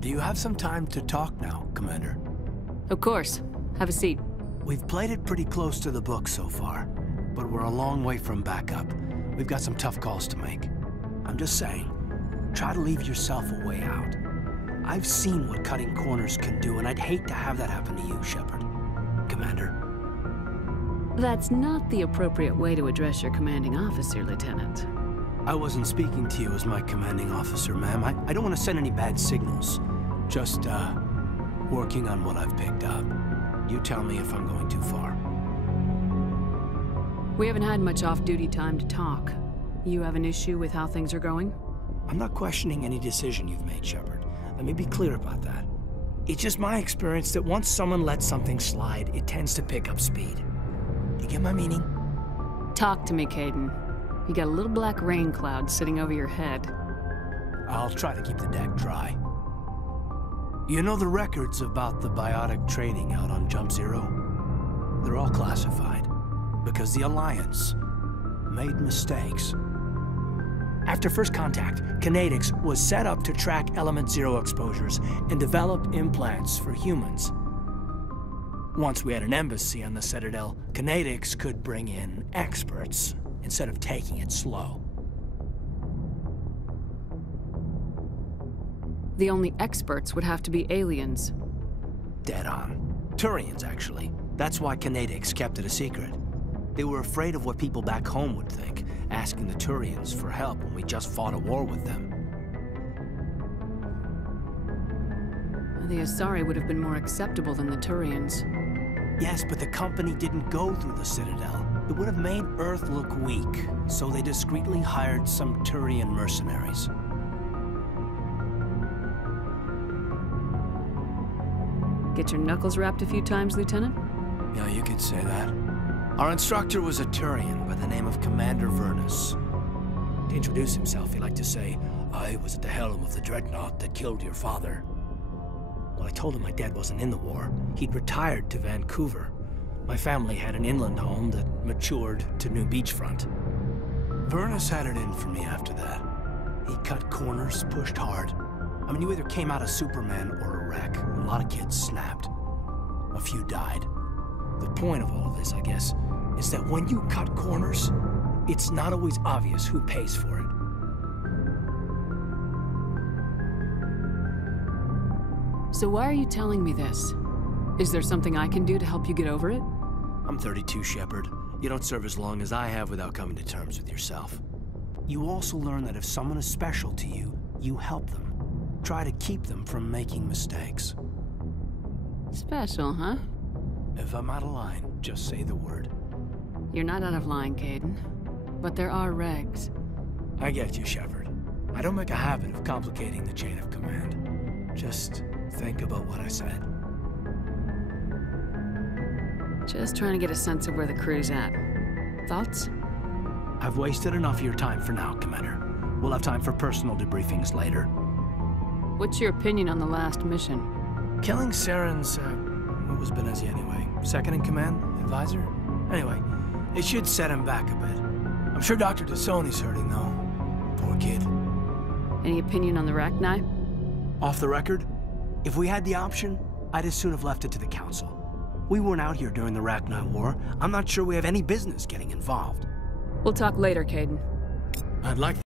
Do you have some time to talk now, Commander? Of course. Have a seat. We've played it pretty close to the book so far, but we're a long way from backup. We've got some tough calls to make. I'm just saying, try to leave yourself a way out. I've seen what cutting corners can do, and I'd hate to have that happen to you, Shepard. Commander. That's not the appropriate way to address your commanding officer, Lieutenant. I wasn't speaking to you as my commanding officer, ma'am. I don't want to send any bad signals. Just, working on what I've picked up. You tell me if I'm going too far. We haven't had much off-duty time to talk. You have an issue with how things are going? I'm not questioning any decision you've made, Shepard. Let me be clear about that. It's just my experience that once someone lets something slide, it tends to pick up speed. You get my meaning? Talk to me, Kaidan. You got a little black rain cloud sitting over your head. I'll try to keep the deck dry. You know the records about the biotic training out on Jump Zero? They're all classified, because the Alliance made mistakes. After first contact, Kinetics was set up to track Element Zero exposures and develop implants for humans. Once we had an embassy on the Citadel, Kinetics could bring in experts instead of taking it slow. The only experts would have to be aliens. Dead on. Turians, actually. That's why Kinetics kept it a secret. They were afraid of what people back home would think, asking the Turians for help when we just fought a war with them. The Asari would have been more acceptable than the Turians. Yes, but the company didn't go through the Citadel. It would have made Earth look weak, so they discreetly hired some Turian mercenaries. Get your knuckles rapped a few times, Lieutenant? Yeah, you could say that. Our instructor was a Turian by the name of Commander Vernus. To introduce himself, he liked to say, "I was at the helm of the dreadnought that killed your father." Well, I told him my dad wasn't in the war. He'd retired to Vancouver. My family had an inland home that matured to New Beachfront. Vernus had it in for me after that. He cut corners, pushed hard. I mean, you either came out a Superman or a wreck. A lot of kids snapped. A few died. The point of all of this, I guess, is that when you cut corners, it's not always obvious who pays for it. So why are you telling me this? Is there something I can do to help you get over it? I'm 32, Shepard. You don't serve as long as I have without coming to terms with yourself. You also learn that if someone is special to you, you help them. Try to keep them from making mistakes. Special, huh? If I'm out of line, just say the word. You're not out of line, Kaidan. But there are regs. I get you, Shepard. I don't make a habit of complicating the chain of command. Just think about what I said. Just trying to get a sense of where the crew's at. Thoughts? I've wasted enough of your time for now, Commander. We'll have time for personal debriefings later. What's your opinion on the last mission? Killing Saren's, what was Benezi anyway? Second in command? Advisor? Anyway, it should set him back a bit. I'm sure Dr. Tassoni's hurting, though. Poor kid. Any opinion on the Rachni? Off the record, if we had the option, I'd as soon have left it to the Council. We weren't out here during the Rachni War. I'm not sure we have any business getting involved. We'll talk later, Kaidan. I'd like